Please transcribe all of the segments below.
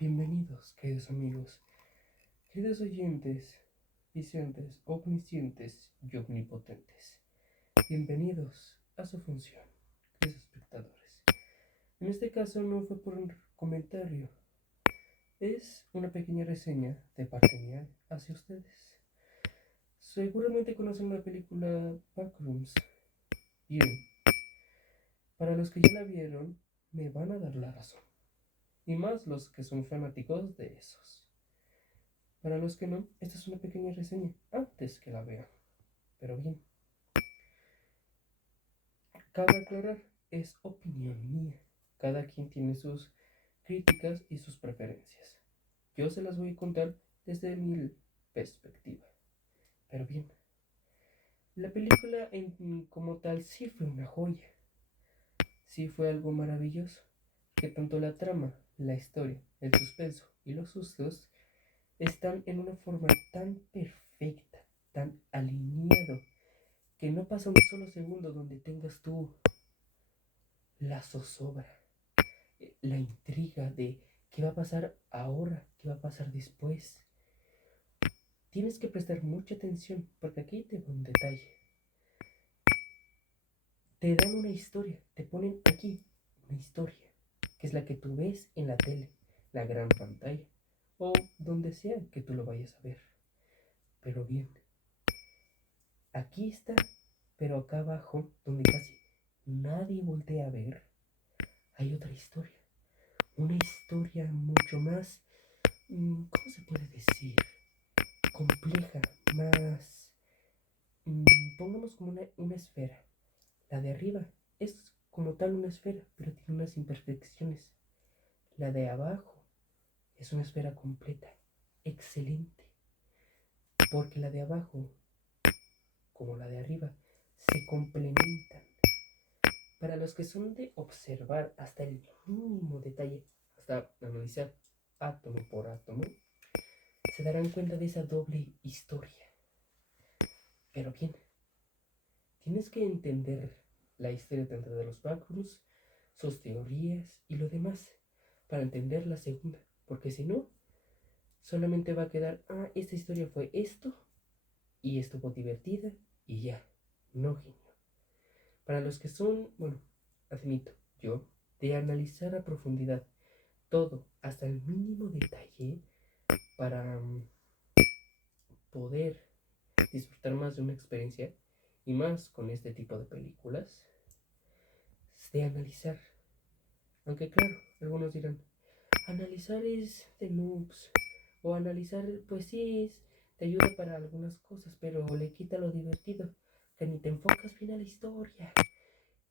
Bienvenidos, queridos amigos, queridos oyentes, viscientes, omniscientes y omnipotentes. Bienvenidos a su función, queridos espectadores. En este caso no fue por un comentario, es una pequeña reseña de parte mía hacia ustedes. Seguramente conocen la película Backrooms. Bien, para los que ya la vieron, me van a dar la razón. Y más los que son fanáticos de esos. Para los que no, esta es una pequeña reseña antes que la vean. Pero bien, cabe aclarar, es opinión mía. Cada quien tiene sus críticas y sus preferencias. Yo se las voy a contar desde mi perspectiva. Pero bien, la película como tal sí fue una joya. Sí fue algo maravilloso. Que tanto la trama, la historia, el suspenso y los sustos están en una forma tan perfecta, tan alineado, que no pasa un solo segundo donde tengas tú la zozobra, la intriga de qué va a pasar ahora, qué va a pasar después. Tienes que prestar mucha atención porque aquí te va un detalle. Te dan una historia, te ponen aquí una historia, que es la que tú ves en la tele, la gran pantalla, o donde sea que tú lo vayas a ver. Pero bien, aquí está, pero acá abajo, donde casi nadie voltea a ver, hay otra historia. Una historia mucho más, ¿cómo se puede decir? Compleja, más, pongamos como una esfera. La de arriba es como tal una esfera, pero tiene unas imperfecciones. La de abajo es una esfera completa, excelente, porque la de abajo, como la de arriba, se complementan. Para los que son de observar hasta el mínimo detalle, hasta analizar átomo por átomo, se darán cuenta de esa doble historia. Pero bien, tienes que entender la historia tanto de los backrooms, sus teorías y lo demás, para entender la segunda, porque si no, solamente va a quedar, esta historia fue esto, y estuvo divertida, y ya, no genio. Para los que son, bueno, admito, yo, de analizar a profundidad todo, hasta el mínimo detalle, para poder disfrutar más de una experiencia, y más con este tipo de películas, de analizar. Aunque claro, algunos dirán, analizar es de noobs, o analizar pues sí te ayuda para algunas cosas, pero le quita lo divertido, que ni te enfocas bien a la historia,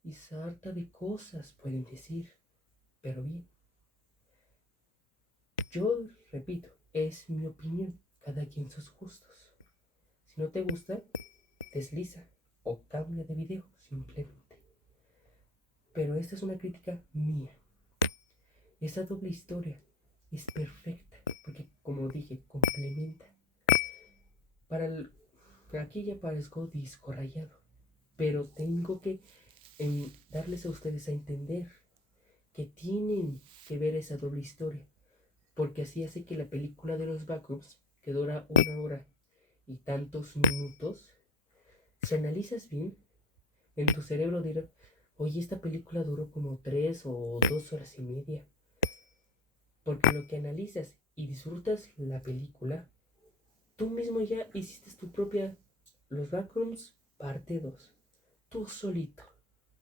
y sarta de cosas pueden decir. Pero bien, yo repito, es mi opinión, cada quien sus gustos. Si no te gusta, desliza o cambia de video simplemente. Pero esta es una crítica mía. Esa doble historia es perfecta porque, como dije, complementa. Aquí ya parezco disco rayado, pero tengo que darles a ustedes a entender que tienen que ver esa doble historia, porque así hace que la película de los backups, que dura 1 hora y tantos minutos, si analizas bien, en tu cerebro dirá, oye, esta película duró como 3 o 2 horas y media. Porque lo que analizas y disfrutas la película, tú mismo ya hiciste tu propia Los Backrooms parte 2. Tú solito,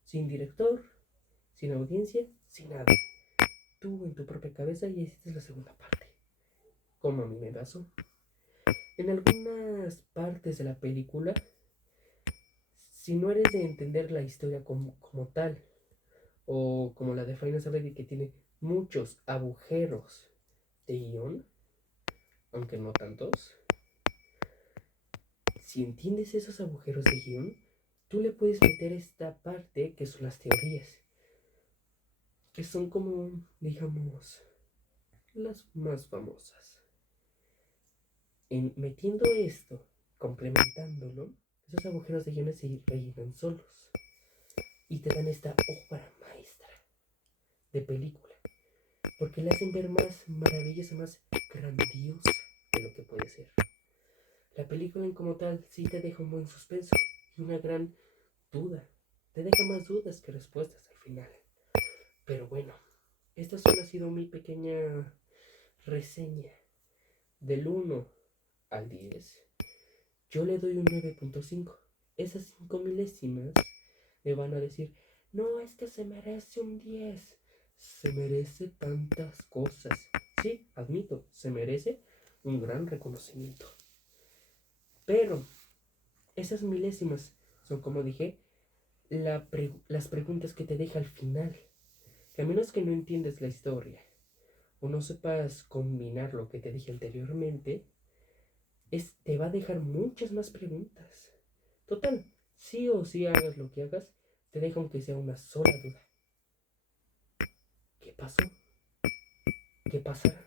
sin director, sin audiencia, sin nada. Tú en tu propia cabeza ya hiciste la segunda parte. Como a mí me pasó. En algunas partes de la película, si no eres de entender la historia como tal, o como la de Final Fantasy que tiene muchos agujeros de guión, aunque no tantos, si entiendes esos agujeros de guión, tú le puedes meter esta parte que son las teorías, que son como, digamos, las más famosas. En metiendo esto, complementándolo, esos agujeros de guión se rellenan solos y te dan esta obra maestra de película. porque le hacen ver más maravillosa, más grandiosa de lo que puede ser. La película en como tal sí te deja un buen suspenso y una gran duda. Te deja más dudas que respuestas al final. Pero bueno, esta solo ha sido mi pequeña reseña. Del 1 al 10, yo le doy un 9.5. Esas 5 milésimas me van a decir, no, es que se merece un 10. Se merece tantas cosas. Sí, admito, se merece un gran reconocimiento. Pero esas milésimas son, como dije, las preguntas que te deja al final. Que a menos que no entiendas la historia o no sepas combinar lo que te dije anteriormente, te va a dejar muchas más preguntas. Total, sí o sí hagas lo que hagas, te deja aunque sea una sola duda. ¿Qué pasó? ¿Qué pasará?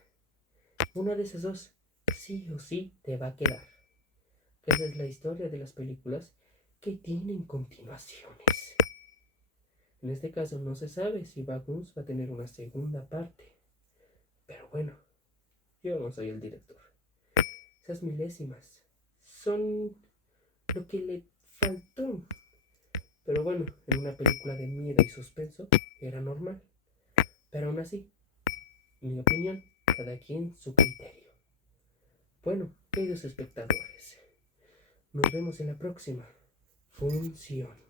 Una de esas dos, sí o sí te va a quedar. Esa es la historia de las películas que tienen continuaciones. En este caso no se sabe si Bagus va a tener una segunda parte. Pero bueno, yo no soy el director. Esas milésimas son lo que le faltó. Pero bueno, en una película de miedo y suspenso era normal. Pero aún así, mi opinión, cada quien su criterio. Bueno, queridos espectadores, nos vemos en la próxima función.